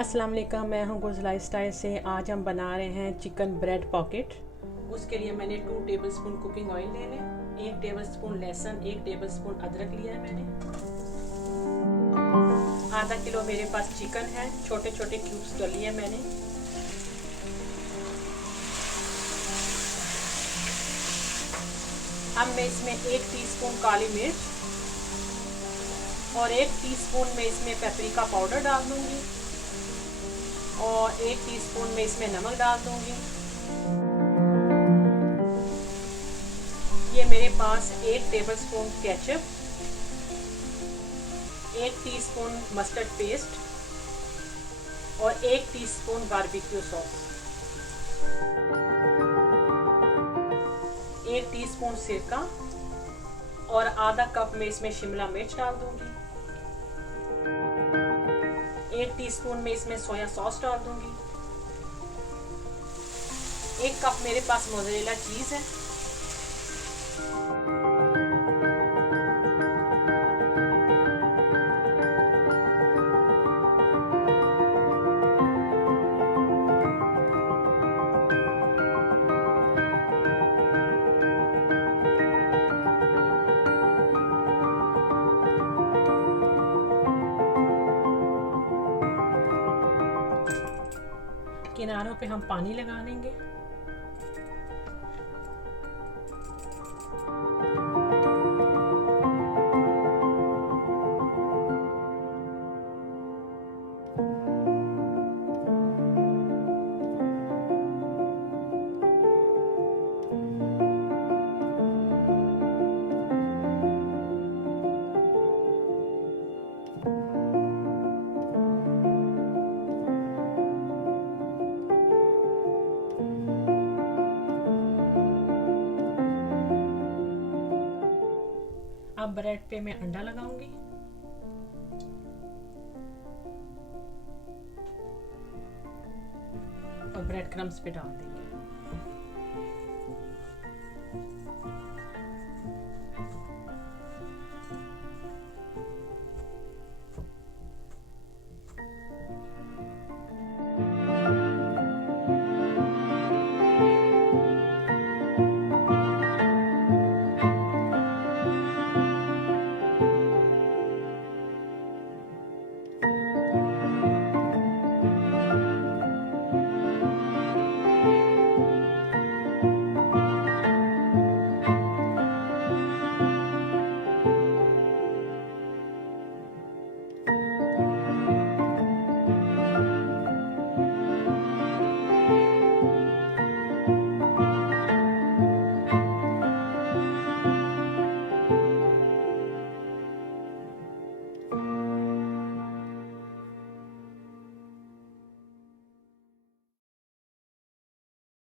अस्सलाम वालेकुम, मैं हूं गुज़ लाइफस्टाइल से। आज हम बना रहे हैं चिकन ब्रेड पॉकेट। उसके लिए मैंने 2 टेबलस्पून कुकिंग ऑयल ले लें, 1 टेबलस्पून लहसुन, 1 टेबलस्पून अदरक लिया है मैंने। आधा किलो मेरे पास चिकन है, छोटे छोटे क्यूब्स कर लिए मैंने। अब मैं इसमें 1 टीस्पून काली मिर्च और 1 टीस्पून में इसमें पेपरिका पाउडर डाल दूंगी और 1 टीस्पून में इसमें नमक डाल दूंगी। ये मेरे पास 1 tablespoon ketchup, 1 teaspoon mustard paste और 1 टीस्पून बारबेक्यू सॉस, 1 टीस्पून सिरका और आधा कप में इसमें शिमला मिर्च डाल दूंगी। 1 टीस्पून में इसमें सोया सॉस डाल दूंगी। 1 कप मेरे पास मोज़रेला चीज़ है। किनारों पे हम पानी लगा लेंगे। अब ब्रेड पे मैं अंडा लगाऊंगी और ब्रेड क्रम्स पे डाल देंगे।